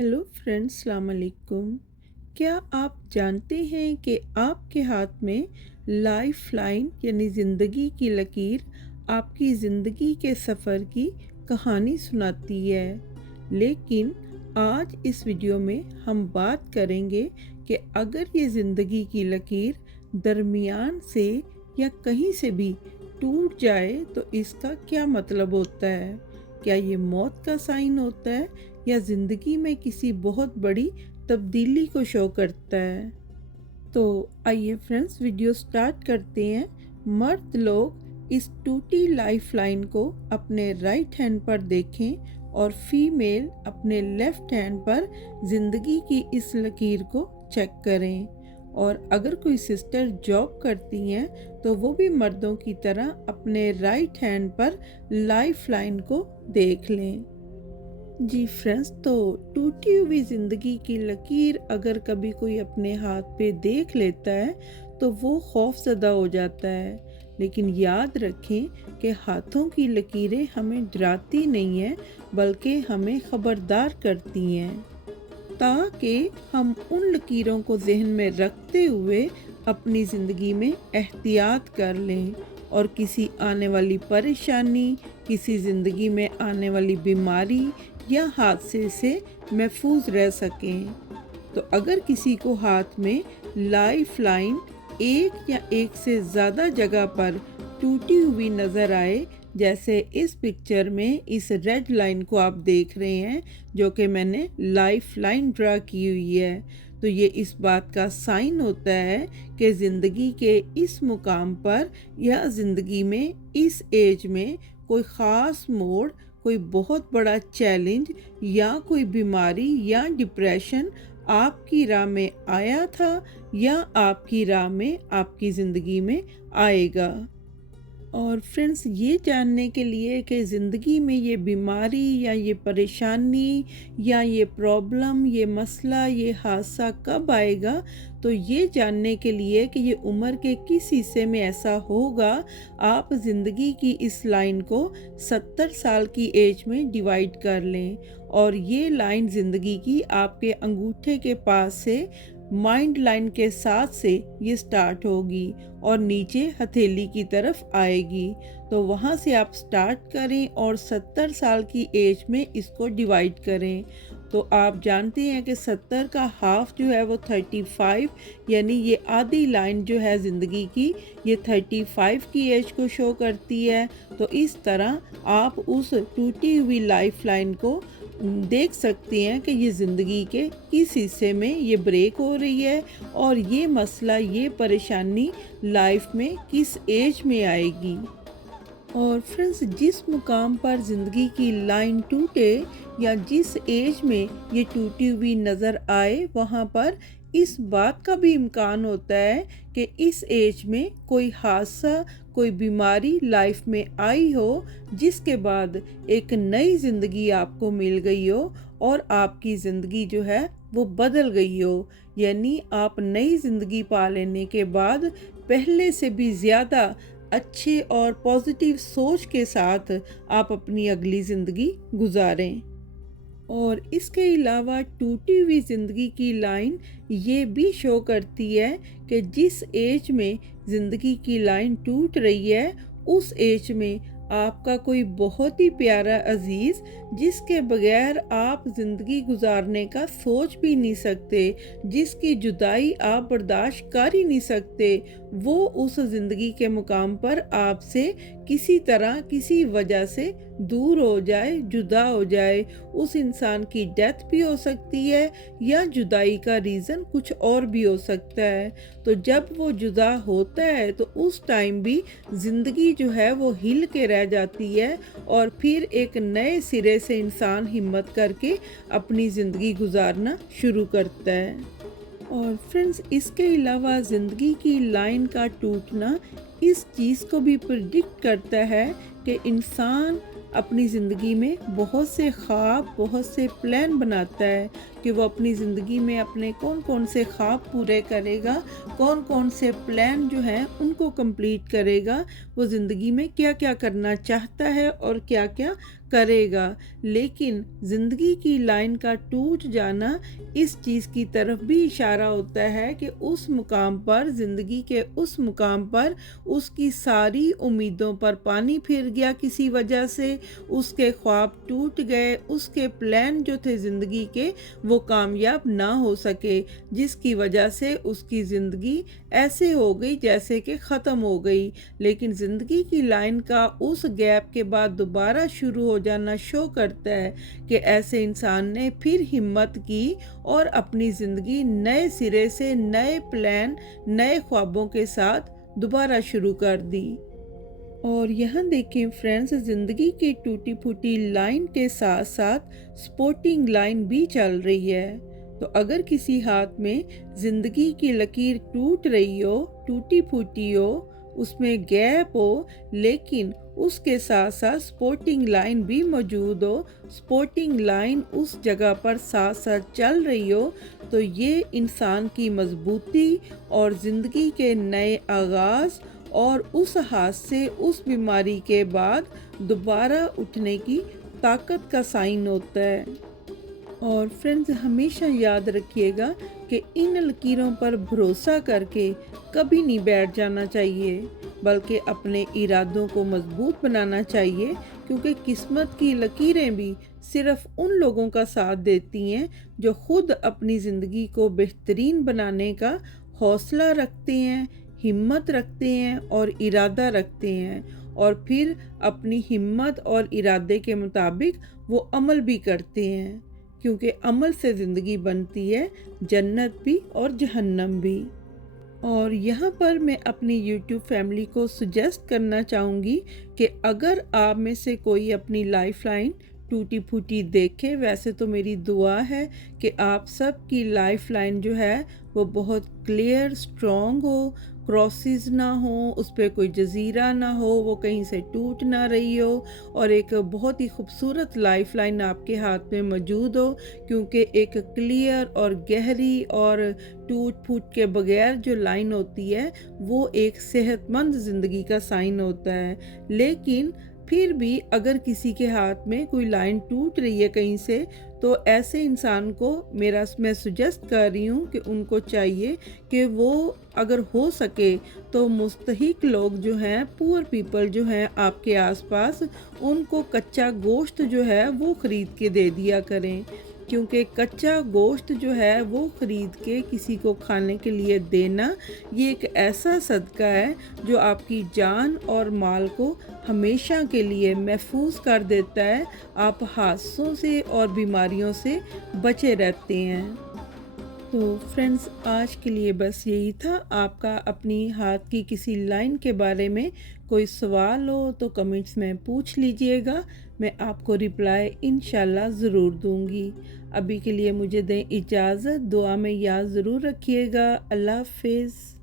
Hello friends, अस्सलाम वालेकुम। क्या आप जानते हैं कि आपके हाथ में लाइफ लाइन यानी ज़िंदगी की लकीर आपकी ज़िंदगी के सफ़र की कहानी सुनाती है। लेकिन आज इस वीडियो में हम बात करेंगे कि अगर ये ज़िंदगी की लकीर दरमियान से या कहीं से भी टूट जाए तो इसका क्या मतलब होता है। क्या ये मौत का साइन होता है या ज़िंदगी में किसी बहुत बड़ी तब्दीली को शो करता है। तो आइए फ्रेंड्स, वीडियो स्टार्ट करते हैं। मर्द लोग इस टूटी लाइफ लाइन को अपने राइट हैंड पर देखें और फीमेल अपने लेफ्ट हैंड पर ज़िंदगी की इस लकीर को चेक करें। और अगर कोई सिस्टर जॉब करती हैं तो वो भी मर्दों की तरह अपने राइट हैंड पर लाइफ लाइन को देख लें। जी फ्रेंड्स, तो टूटी हुई ज़िंदगी की लकीर अगर कभी कोई अपने हाथ पे देख लेता है तो वो खौफज़दा हो जाता है। लेकिन याद रखें कि हाथों की लकीरें हमें डराती नहीं हैं बल्कि हमें ख़बरदार करती हैं, ताकि हम उन लकीरों को जहन में रखते हुए अपनी ज़िंदगी में एहतियात कर लें और किसी आने वाली परेशानी, किसी ज़िंदगी में आने वाली बीमारी या हादसे से महफूज रह सकें। तो अगर किसी को हाथ में लाइफ लाइन एक या एक से ज़्यादा जगह पर टूटी हुई नज़र आए, जैसे इस पिक्चर में इस रेड लाइन को आप देख रहे हैं जो कि मैंने लाइफ लाइन ड्रा की हुई है, तो ये इस बात का साइन होता है कि ज़िंदगी के इस मुकाम पर या ज़िंदगी में इस एज में कोई ख़ास मोड़, कोई बहुत बड़ा चैलेंज या कोई बीमारी या डिप्रेशन आपकी राह में आया था या आपकी राह में, आपकी ज़िंदगी में आएगा। और फ्रेंड्स, ये जानने के लिए कि ज़िंदगी में ये बीमारी या ये परेशानी या ये प्रॉब्लम, ये मसला, ये हादसा कब आएगा, तो ये जानने के लिए कि ये उम्र के किस हिस्से में ऐसा होगा, आप ज़िंदगी की इस लाइन को 70 साल की एज में डिवाइड कर लें। और ये लाइन ज़िंदगी की आपके अंगूठे के पास से माइंड लाइन के साथ से ये स्टार्ट होगी और नीचे हथेली की तरफ आएगी। तो वहाँ से आप स्टार्ट करें और 70 साल की एज में इसको डिवाइड करें। तो आप जानते हैं कि 70 का हाफ जो है वो 35, यानी ये आधी लाइन जो है ज़िंदगी की, ये 35 की एज को शो करती है। तो इस तरह आप उस टूटी हुई लाइफ लाइन को देख सकते हैं कि ये ज़िंदगी के किस हिस्से में ये ब्रेक हो रही है और ये मसला, ये परेशानी लाइफ में किस एज में आएगी। और फ्रेंड्स, जिस मुकाम पर ज़िंदगी की लाइन टूटे या जिस एज में ये टूटी हुई नज़र आए, वहाँ पर इस बात का भी इम्कान होता है कि इस एज में कोई हादसा, कोई बीमारी लाइफ में आई हो जिसके बाद एक नई ज़िंदगी आपको मिल गई हो और आपकी ज़िंदगी जो है वो बदल गई हो। यानी आप नई ज़िंदगी पा लेने के बाद पहले से भी ज़्यादा अच्छे और पॉजिटिव सोच के साथ आप अपनी अगली ज़िंदगी गुजारें। और इसके अलावा टूटी हुई ज़िंदगी की लाइन ये भी शो करती है कि जिस एज में ज़िंदगी की लाइन टूट रही है, उस एज में आपका कोई बहुत ही प्यारा अजीज़, जिसके बगैर आप ज़िंदगी गुजारने का सोच भी नहीं सकते, जिसकी जुदाई आप बर्दाश्त कर ही नहीं सकते, वो उस ज़िंदगी के मुकाम पर आपसे किसी तरह, किसी वजह से दूर हो जाए, जुदा हो जाए। उस इंसान की डेथ भी हो सकती है या जुदाई का रीज़न कुछ और भी हो सकता है। तो जब वो जुदा होता है तो उस टाइम भी ज़िंदगी जो है वो हिल के रह जाती है और फिर एक नए सिरे से इंसान हिम्मत करके अपनी ज़िंदगी गुजारना शुरू करता है। और फ्रेंड्स, इसके अलावा ज़िंदगी की लाइन का टूटना इस चीज़ को भी प्रिडिक्ट करता है कि इंसान अपनी ज़िंदगी में बहुत से ख्वाब, बहुत से प्लान बनाता है, कि वो अपनी ज़िंदगी में अपने कौन कौन से ख्वाब पूरे करेगा, कौन कौन से प्लान जो हैं उनको कंप्लीट करेगा, वो ज़िंदगी में क्या क्या करना चाहता है और क्या क्या करेगा। लेकिन ज़िंदगी की लाइन का टूट जाना इस चीज़ की तरफ भी इशारा होता है कि उस मुकाम पर, ज़िंदगी के उस मुकाम पर उसकी सारी उम्मीदों पर पानी फिर गया किसी वजह से, उसके ख्वाब टूट गए, उसके प्लान जो थे ज़िंदगी के वो कामयाब ना हो सके, जिसकी वजह से उसकी ज़िंदगी ऐसे हो गई जैसे कि ख़त्म हो गई। लेकिन ज़िंदगी की लाइन का उस गैप के बाद दोबारा शुरू हो जाना शो करता है कि ऐसे इंसान ने फिर हिम्मत की और अपनी ज़िंदगी नए सिरे से, नए प्लान, नए ख्वाबों के साथ दोबारा शुरू कर दी। और यहाँ देखें फ्रेंड्स, ज़िंदगी की टूटी फूटी लाइन के साथ साथ स्पोर्टिंग लाइन भी चल रही है। तो अगर किसी हाथ में ज़िंदगी की लकीर टूट रही हो, टूटी फूटी हो, उसमें गैप हो, लेकिन उसके साथ साथ स्पोर्टिंग लाइन भी मौजूद हो, स्पोर्टिंग लाइन उस जगह पर साथ साथ चल रही हो, तो ये इंसान की मजबूती और ज़िंदगी के नए आगाज़ और उस हाथ से, उस बीमारी के बाद दोबारा उठने की ताकत का साइन होता है। और फ्रेंड्स, हमेशा याद रखिएगा कि इन लकीरों पर भरोसा करके कभी नहीं बैठ जाना चाहिए, बल्कि अपने इरादों को मजबूत बनाना चाहिए, क्योंकि किस्मत की लकीरें भी सिर्फ उन लोगों का साथ देती हैं जो खुद अपनी ज़िंदगी को बेहतरीन बनाने का हौसला रखते हैं, हिम्मत रखते हैं और इरादा रखते हैं, और फिर अपनी हिम्मत और इरादे के मुताबिक वो अमल भी करते हैं, क्योंकि अमल से ज़िंदगी बनती है जन्नत भी और जहन्नम भी। और यहाँ पर मैं अपनी YouTube फैमिली को सजेस्ट करना चाहूँगी कि अगर आप में से कोई अपनी लाइफ लाइन टूटी फूटी देखे, वैसे तो मेरी दुआ है कि आप सब की लाइफ लाइन जो है वो बहुत क्लियर, स्ट्रॉन्ग हो, क्रॉसेस ना हो, उस पर कोई जजीरा ना हो, वो कहीं से टूट ना रही हो, और एक बहुत ही खूबसूरत लाइफ लाइन आपके हाथ में मौजूद हो, क्योंकि एक क्लियर और गहरी और टूट फूट के बगैर जो लाइन होती है वो एक सेहतमंद ज़िंदगी का साइन होता है। लेकिन फिर भी अगर किसी के हाथ में कोई लाइन टूट रही है कहीं से, तो ऐसे इंसान को मैं सुजेस्ट कर रही हूँ कि उनको चाहिए कि वो अगर हो सके तो मुस्तहिक लोग जो हैं, पुअर पीपल जो हैं आपके आसपास, उनको कच्चा गोश्त जो है वो ख़रीद के दे दिया करें, क्योंकि कच्चा गोश्त जो है वो ख़रीद के किसी को खाने के लिए देना, ये एक ऐसा सदका है जो आपकी जान और माल को हमेशा के लिए महफूज कर देता है। आप हादसों से और बीमारियों से बचे रहते हैं। तो फ्रेंड्स, आज के लिए बस यही था। आपका अपनी हाथ की किसी लाइन के बारे में कोई सवाल हो तो कमेंट्स में पूछ लीजिएगा, मैं आपको रिप्लाई इंशाल्लाह ज़रूर दूंगी। अभी के लिए मुझे दें इजाज़त, दुआ में याद ज़रूर रखिएगा। अल्लाह हाफ़िज़।